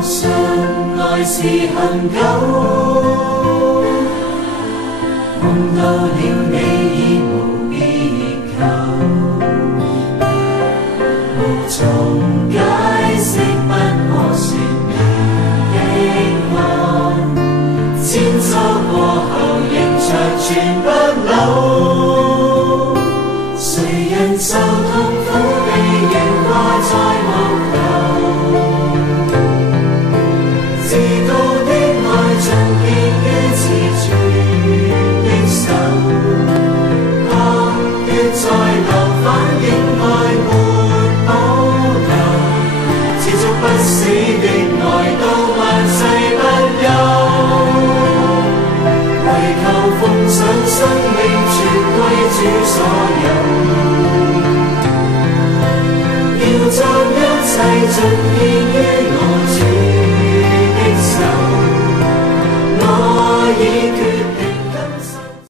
確信愛是恒久，夢到了你已無別求，無從解釋不可說明的愛，千秋過後仍長存不朽。誰人受痛苦被原來在無求，至高的愛盡獻於慈存的手，確決在流反映愛沒保留，持續不死的愛到萬世不休，為求奉上生命全歸主所有，要將一切盡獻於